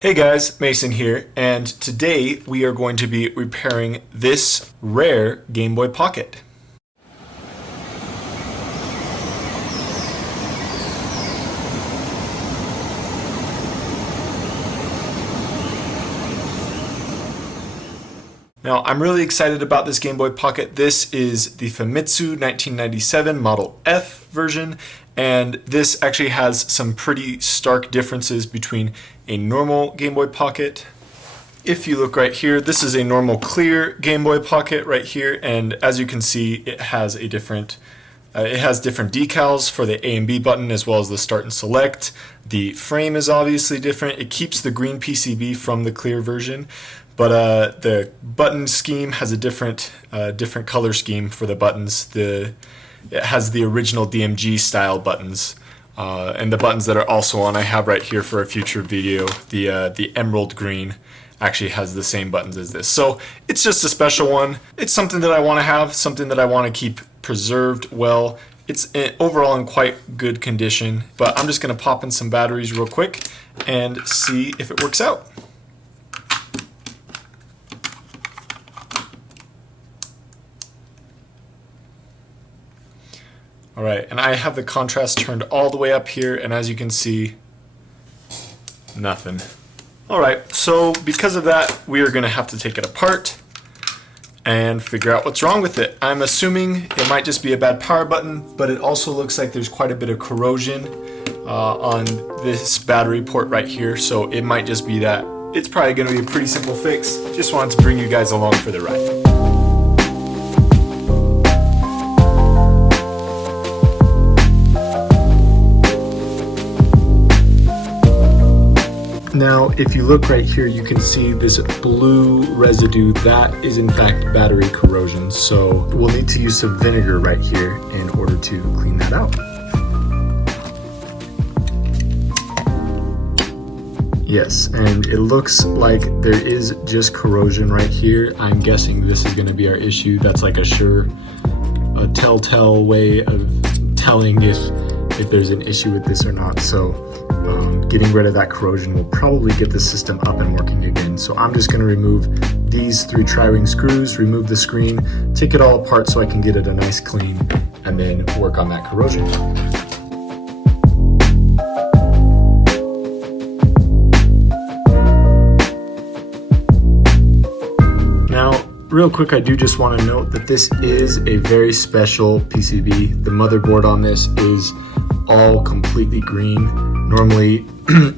Hey guys, Mason here, and today we are going to be repairing this rare Game Boy Pocket. Now, I'm really excited about this Game Boy Pocket. This is the Famitsu 1997 Model F version, and this actually has some pretty stark differences between a normal Game Boy Pocket. If you look right here, this is a normal clear Game Boy Pocket right here, and as you can see, it has different decals for the A and B button as well as the start and select. The frame is obviously different. It keeps the green PCB from the clear version, but the button scheme has a different color scheme for the buttons. It has the original DMG style buttons, and the buttons that are also on I have right here for a future video. The emerald green actually has the same buttons as this, so it's just a special one. It's something that I want to have, something that I want to keep preserved well. It's overall in quite good condition, but I'm just going to pop in some batteries real quick and see if it works out. All right, and I have the contrast turned all the way up here, and as you can see, nothing. All right, so because of that, we are gonna have to take it apart and figure out what's wrong with it. I'm assuming it might just be a bad power button, but it also looks like there's quite a bit of corrosion on this battery port right here, so it might just be that. It's probably gonna be a pretty simple fix. Just wanted to bring you guys along for the ride. Now, if you look right here, you can see this blue residue. That is in fact battery corrosion. So we'll need to use some vinegar right here in order to clean that out. Yes, and it looks like there is just corrosion right here. I'm guessing this is gonna be our issue. That's like a telltale way of telling if there's an issue with this or not. So getting rid of that corrosion will probably get the system up and working again. So I'm just going to remove these 3 tri-ring screws, remove the screen, take it all apart so I can get it a nice clean, and then work on that corrosion. Now, real quick, I do just want to note that this is a very special PCB. The motherboard on this is all completely green. Normally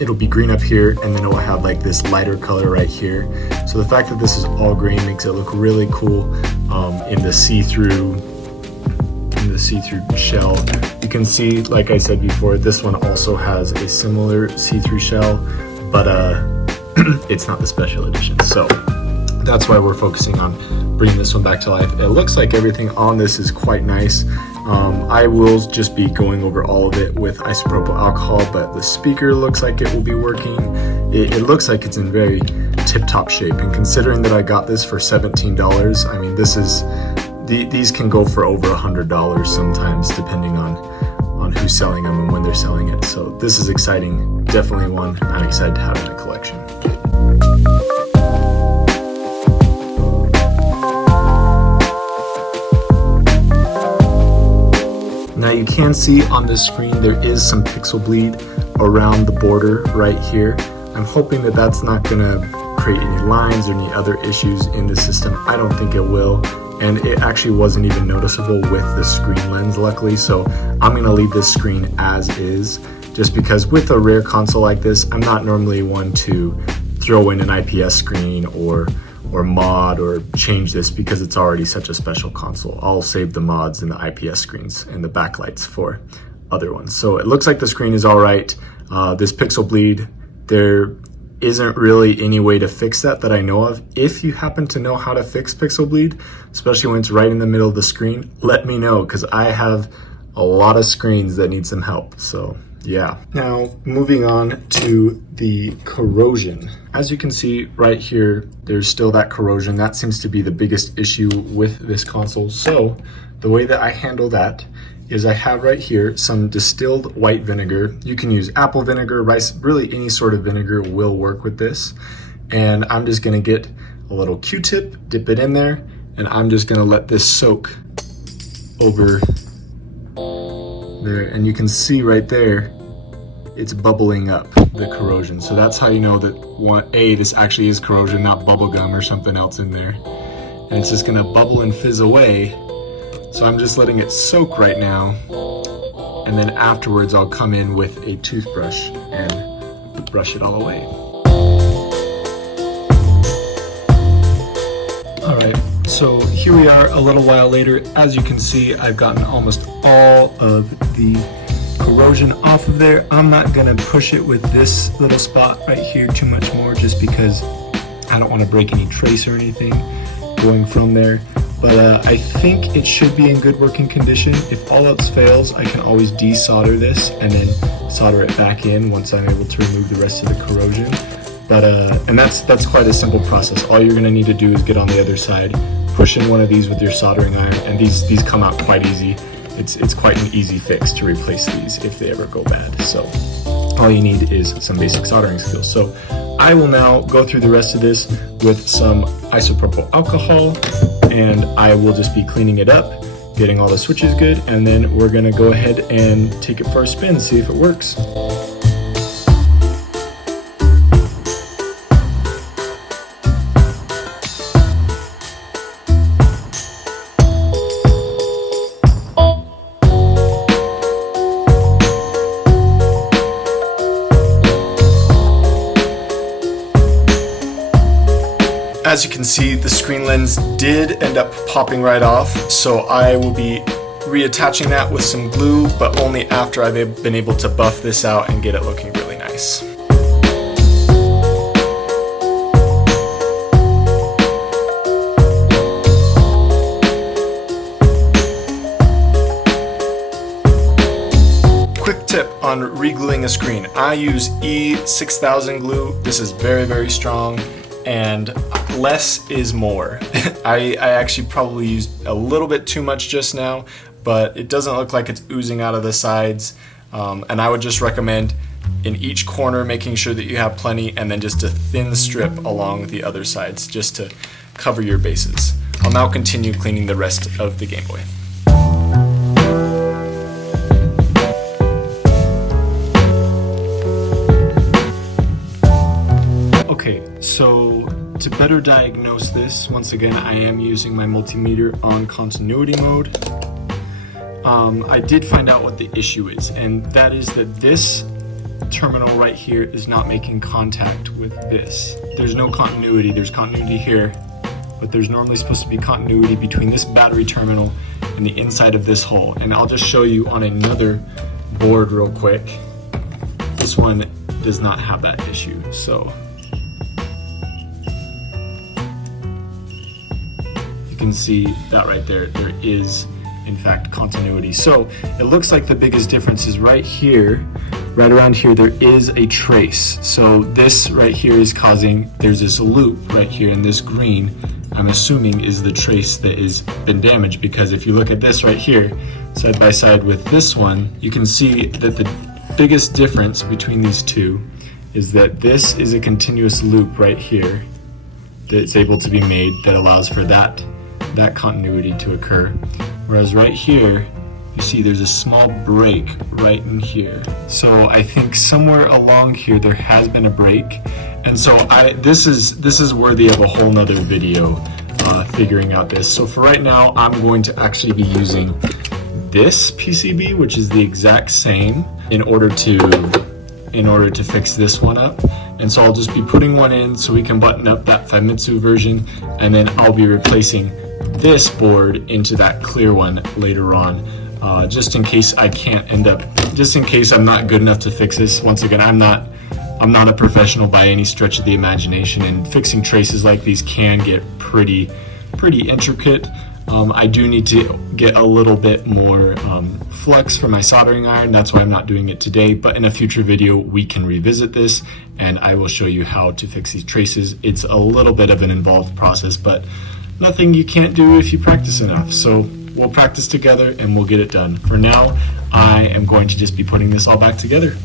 it'll be green up here, and then it will have like this lighter color right here. So the fact that this is all green makes it look really cool in the see-through shell. You can see, like I said before, this one also has a similar see-through shell, but it's not the special edition. So that's why we're focusing on bringing this one back to life. It looks like everything on this is quite nice. I will just be going over all of it with isopropyl alcohol, but the speaker looks like it will be working. It looks like it's in very tip-top shape, and considering that I got this for $17, I mean, these can go for over $100 sometimes, depending on who's selling them and when they're selling it. So this is exciting, definitely one I'm excited to have in the collection. Now you can see on this screen there is some pixel bleed around the border right here. I'm hoping that that's not gonna create any lines or any other issues in the system. I don't think it will, and it actually wasn't even noticeable with the screen lens, luckily, so I'm gonna leave this screen as is, just because with a rare console like this, I'm not normally one to throw in an IPS screen or mod or change this because it's already such a special console. I'll save the mods and the IPS screens and the backlights for other ones. So it looks like the screen is all right. This pixel bleed, there isn't really any way to fix that I know of. If you happen to know how to fix pixel bleed, especially when it's right in the middle of the screen, let me know, because I have a lot of screens that need some help. So yeah. Now moving on to the corrosion. As you can see right here, there's still that corrosion. That seems to be the biggest issue with this console. So the way that I handle that is I have right here some distilled white vinegar. You can use apple vinegar, rice, really any sort of vinegar will work with this. And I'm just gonna get a little Q-tip, dip it in there, and I'm just gonna let this soak over there. And you can see right there, it's bubbling up, the corrosion. So that's how you know that this actually is corrosion, not bubble gum or something else in there. And it's just gonna bubble and fizz away. So I'm just letting it soak right now. And then afterwards I'll come in with a toothbrush and brush it all away. All right, so here we are a little while later. As you can see, I've gotten almost all of the corrosion off of there. I'm not gonna push it with this little spot right here too much more, just because I don't wanna break any trace or anything going from there. But I think it should be in good working condition. If all else fails, I can always desolder this and then solder it back in once I'm able to remove the rest of the corrosion. But and that's quite a simple process. All you're gonna need to do is get on the other side, push in one of these with your soldering iron, and these come out quite easy. It's quite an easy fix to replace these if they ever go bad. So all you need is some basic soldering skills. So I will now go through the rest of this with some isopropyl alcohol, and I will just be cleaning it up, getting all the switches good, and then we're gonna go ahead and take it for a spin, see if it works. As you can see, the screen lens did end up popping right off, so I will be reattaching that with some glue, but only after I've been able to buff this out and get it looking really nice. Quick tip on re-gluing a screen. I use E6000 glue. This is very, very strong, and less is more. I actually probably used a little bit too much just now, but it doesn't look like it's oozing out of the sides. And I would just recommend in each corner making sure that you have plenty, and then just a thin strip along the other sides just to cover your bases. I'll now continue cleaning the rest of the Game Boy. Okay, so to better diagnose this, once again, I am using my multimeter on continuity mode. I did find out what the issue is, and that is that this terminal right here is not making contact with this. There's no continuity. There's continuity here, but there's normally supposed to be continuity between this battery terminal and the inside of this hole. And I'll just show you on another board real quick. This one does not have that issue, so can see that right there, there is in fact continuity. So it looks like the biggest difference is right here, right around here, there is a trace. So this right here is causing, there's this loop right here, and this green, I'm assuming, is the trace that has been damaged, because if you look at this right here, side by side with this one, you can see that the biggest difference between these two is that this is a continuous loop right here that's able to be made that allows for that continuity to occur. Whereas right here, you see there's a small break right in here. So I think somewhere along here there has been a break. And so this is worthy of a whole nother video, figuring out this. So for right now, I'm going to actually be using this PCB, which is the exact same, in order to fix this one up. And so I'll just be putting one in so we can button up that Famitsu version, and then I'll be replacing this board into that clear one later on, just in case I can't just in case I'm not good enough to fix this. Once again, I'm not a professional by any stretch of the imagination, and fixing traces like these can get pretty intricate. I do need to get a little bit more flux for my soldering iron. That's why I'm not doing it today, but in a future video we can revisit this and I will show you how to fix these traces. It's a little bit of an involved process, but nothing you can't do if you practice enough. So we'll practice together and we'll get it done. For now, I am going to just be putting this all back together.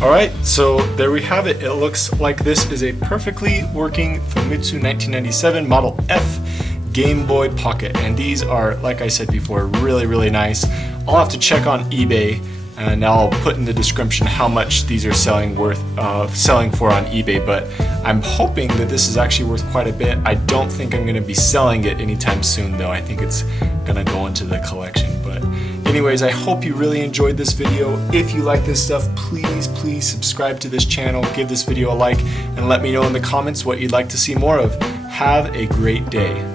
Alright, so there we have it. It looks like this is a perfectly working Famitsu 1997 Model F Game Boy Pocket. And these are, like I said before, really, really nice. I'll have to check on eBay, and I'll put in the description how much these are selling for on eBay, but I'm hoping that this is actually worth quite a bit. I don't think I'm going to be selling it anytime soon, though. I think it's going to go into the collection. But anyways, I hope you really enjoyed this video. If you like this stuff, please subscribe to this channel, give this video a like, and let me know in the comments what you'd like to see more of. Have a great day.